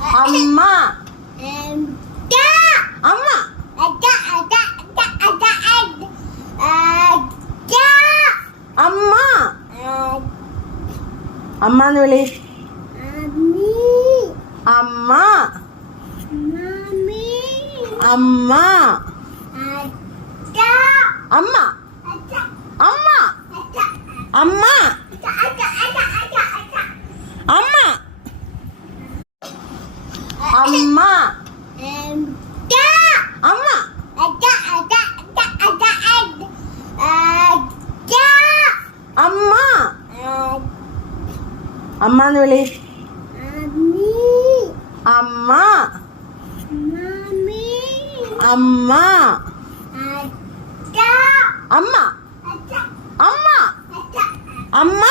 അമ്മ അമ്മ അമ്മ അമ്മ എന്ന് വിളി. അമ്മ അമ്മ അമ്മ അമ്മ അമ്മ അമ്മ അമ്മ അമ്മ അമ്മ അമ്മ എന്ന് വിളി. അമ്മ അമ്മ അമ്മ അമ്മ അമ്മ